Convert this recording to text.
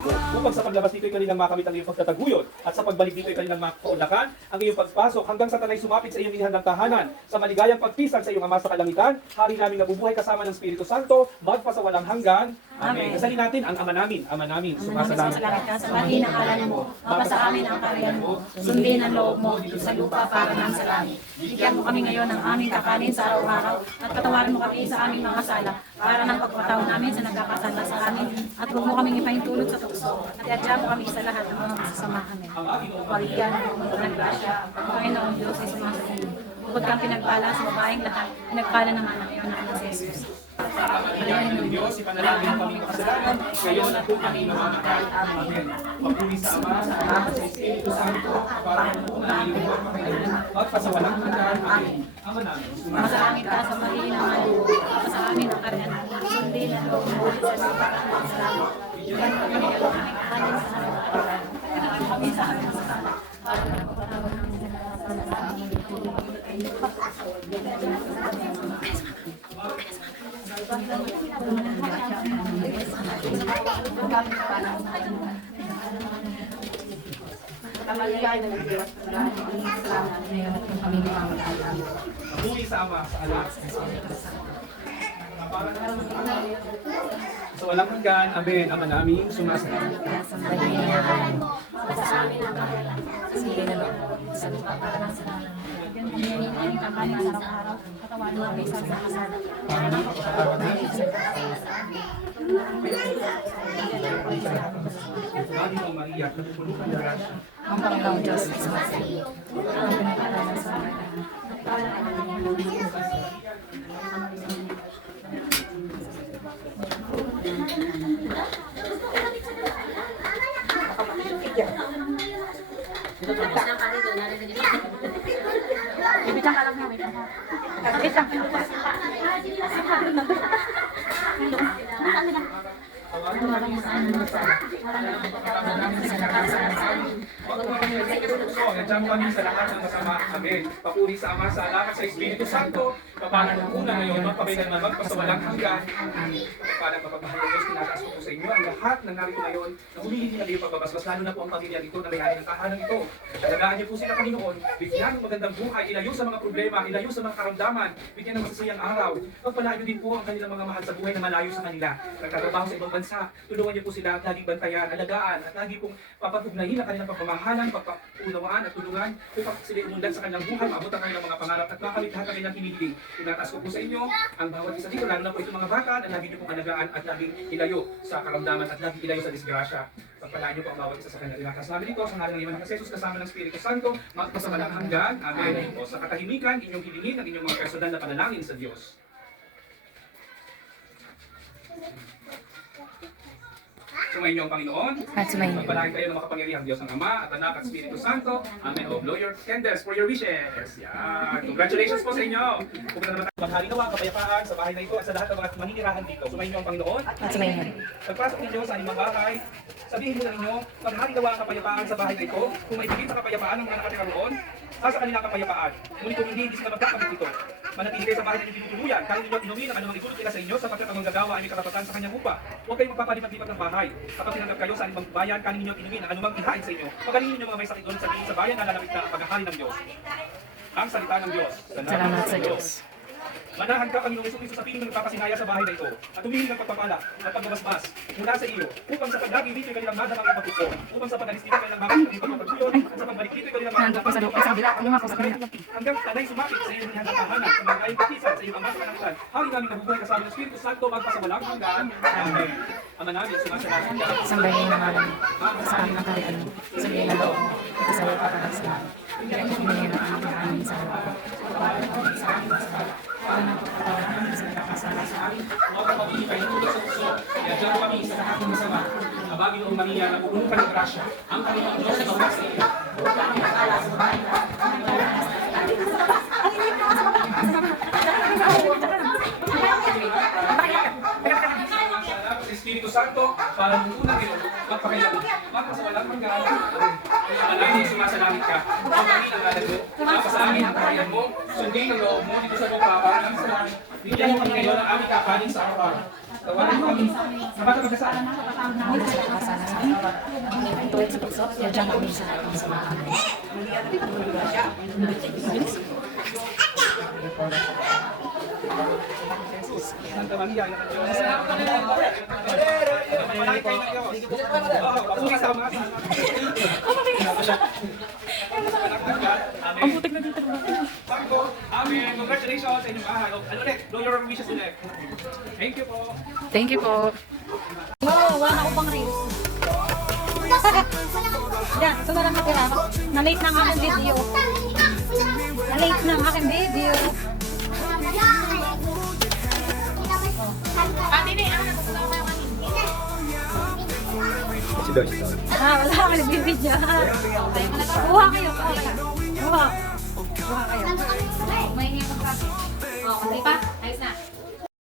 Upang sa paglabas dito ay kanilang makamit ang iyong pagtataguyod at sa pagbalik dito ay kanilang makaunlakan ang iyong pagpasok hanggang sa tanay sumapit sa iyong inihandang tahanan. Sa maligayang pagpisan sa iyong Ama sa kalangitan, hari namin nabubuhay kasama ng Espiritu Santo, magpasawalang hanggan. Amen. Kasalin natin ang Ama namin, sumasalangit ka. Sabahin ang ngalan mo, mapasa amin ang karyan mo, sundin ang loob mo dito sa lupa para nang sa langit. Bigyan mo kami ngayon ng aming kakanin sa araw-araw at patawarin mo kami sa aming mga sala para ng pagpatawad namin sa nagkakasala sa amin at huwag mo kaming ipahintulot sa tukso at iadya mo kami sa lahat ng mga masasamahan. Pagyan mo ng grasya, ang Panginoong Diyos ay sumasahin. Bukod kang pinagpala sa babaeng lahat, pinagpala ng anak niyo na si Jesus. Pagpalain ng Diyos, ipanalangin ang aming kasalanan, ngayon at kung kami mamamatay. Amen. Magpuli sa Ama, sa Anak, at sa Espiritu Santo, para kung aming lingkod makailan, magpasawalang hanggan. Amen. Ama namin, Masalangit ka sa Maria ng Maluwa, mapasa amin ang karyan mo, sundin ang loob mo dito sa lupa para nang sa langit. Bigyan mo kami ng aming kakanin sa araw-araw, at kami sa aming mga sala para ng pagpatawad namin sa nagkakasala sa amin. magpuli sa Ama, sa Anak, sa Espiritu Santo. Para sa walang hanggan. Amen. Ama namin, sumasalangit ka. Ate mo Maria, napupuno ka ng grasya. Ang Panginoong Diyos ay sumasalit. Ang pinagpala sa amin. Bibigyan ka lang namin. Bibigyan ka Nandiyan kami sa lahat ng masama. Amen. Papuri sa Ama, sa Anak, at sa Espiritu Santo. Kapanan ng una ngayon, magpabailan naman, magpasawalang hanggan. Kapanan mapagmahal ng Diyos, tinataas ko po sa inyo ang lahat ng narito ngayon na humihingi na kayo pagbabasbas, lalo na po ang pamilya dito na may-ari ng tahanan ito. Alagaan niyo po sila, Panginoon. Bigyan ng magandang buhay, ilayo sa mga problema, ilayo sa mga karamdaman, bigyan ng masasayang araw. Pagpalayo din po ang kanilang mga mahal sa buhay na malayo sa kanila. Nagtatrabaho sa ibang bansa, tulungan niyo po sila at laging bantayan, alagaan, at lagi pong papatugnahin ang kanilang pagmamahalan, pagpaunawaan at tulungan upang sila imundan sa kanilang buhay, maabot ang kanilang mga pangarap at makamit lahat ang kanilang hinihiling. Tinataas ko po sa inyo ang bawat isa dito, lalo na po itong mga bata na lagi niyo pong alagaan at laging ilayo sa karamdaman at laging ilayo sa disgrasya. Pagpalaan niyo po ang bawat isa sa kanilang ilakas namin ito, sa ngalan ng Iyong Anak na Jesus kasama ng Espiritu Santo, magpasamalang hanggan. Amen. O sa katahimikan, inyong hilingin ang inyong mga personal na panalangin sa Diyos. Sumayin niyo ang Panginoon. At sumayin niyo. Pagpalain kayo ng makapangyarihang Diyos ang Ama at Anak at Espiritu Santo. Amen. O blow your candles for your wishes. Yan. Congratulations po sa inyo. Pupunta naman tayo. Maghari nawa, kapayapaan sa bahay na ito at sa lahat ng mga maninirahan dito. Sumayin niyo ang Panginoon. At sumayin niyo. Pagpasok ninyo sa inyong bahay, sabihin mo na ninyo, maghari nawa ang kapayapaan sa bahay na ito. Kung may bigit na kapayapaan ng mga nakatira roon, sa kanilang kapayapaan. Ngunit kung hindi sila magkakabit ito, manatili kayo sa bahay na inyong tinutuluyan. Kaya ninyo inumin ang anumang idulot nila sa inyo sapagkat ang manggagawa ay may karapatan sa kanyang upa. Huwag kayong magpapalipat-lipat ng bahay. Kapag tinanggap kayo sa anumang bayan, kanin ninyo inumin ang anumang ihain sa inyo. Pagalingin ninyo mga may sakit doon sa bayan na lalapit na ang paghahari ng Diyos. Ang salita ng Diyos. Salamat sa Diyos. Manahan ka, Panginoong Yesu Cristo, sa piling ng nagpapasinaya sa bahay na ito, at humihingi ng pagpapala at pagbabasbas mula sa iyo, upang sa paglagi dito ay kanilang madamang ang pagpupo, upang sa pag-alis dito ay kanilang makakit ang pagpapagulot, at sa pagbalik dito ay kanilang hanggang tanay sumapit sa iyong hanggang tahanan, sa mga kapisan sa iyong Ama sa kalangitan. Hari namin nabubuhay kasama ng Espiritu Santo, magpasawalang hanggan. Amen. Ama namin, sumasalangit ka. Sambahin ang ngalan mo, sa amin ang karyan mo, sundin ang loob mo, ito sa lupa para sa langit. Bigyan mo kami ng aming kakanin sa araw-araw, para kami sa aming mga sala para ng pagpatawad namin sa nagkakasala sa amin. Huwag kang pag-ibig kayo sa puso, iadyan kami sa lahat ng masama. Abagi noong Maria, napupuno ka ng grasya, ang Panginoong Diyos ay mabasa sa iyo. Sa Espiritu Santo, para nung unang ito, magpakailangan, magpasawalang hanggan. Manangin, sumasalangit ka, pagpangin ang ngalan mo, mapasaangin ang karayan mo, sundin ang loob mo dito sa lupa para ng sa langit. Bigyan mo kami ngayon ang aming kakanin sa araw-araw. Tawanan mo kami. Sa bata pagkasaan. namin sa kasana sa amin. Tuwid sa puso, yadyan namin sa ating samahan. Santa Maria, anak ng Diyos. Mamalaki kayo ng Diyos. Papuri sa mga Ang putik na dito. Pangko, amen. Congratulations sa inyong bahay. Ano ulit? Blow your wishes ulit. Thank you po. Thank you po. Wala na ko pang reels. Yan, ito na lang natira. Na-late na ang aking video. Na-late na ang aking video. Wala ka nagbibidyo. Kuha kayo. Kuha. Kuha kayo. May hindi pa.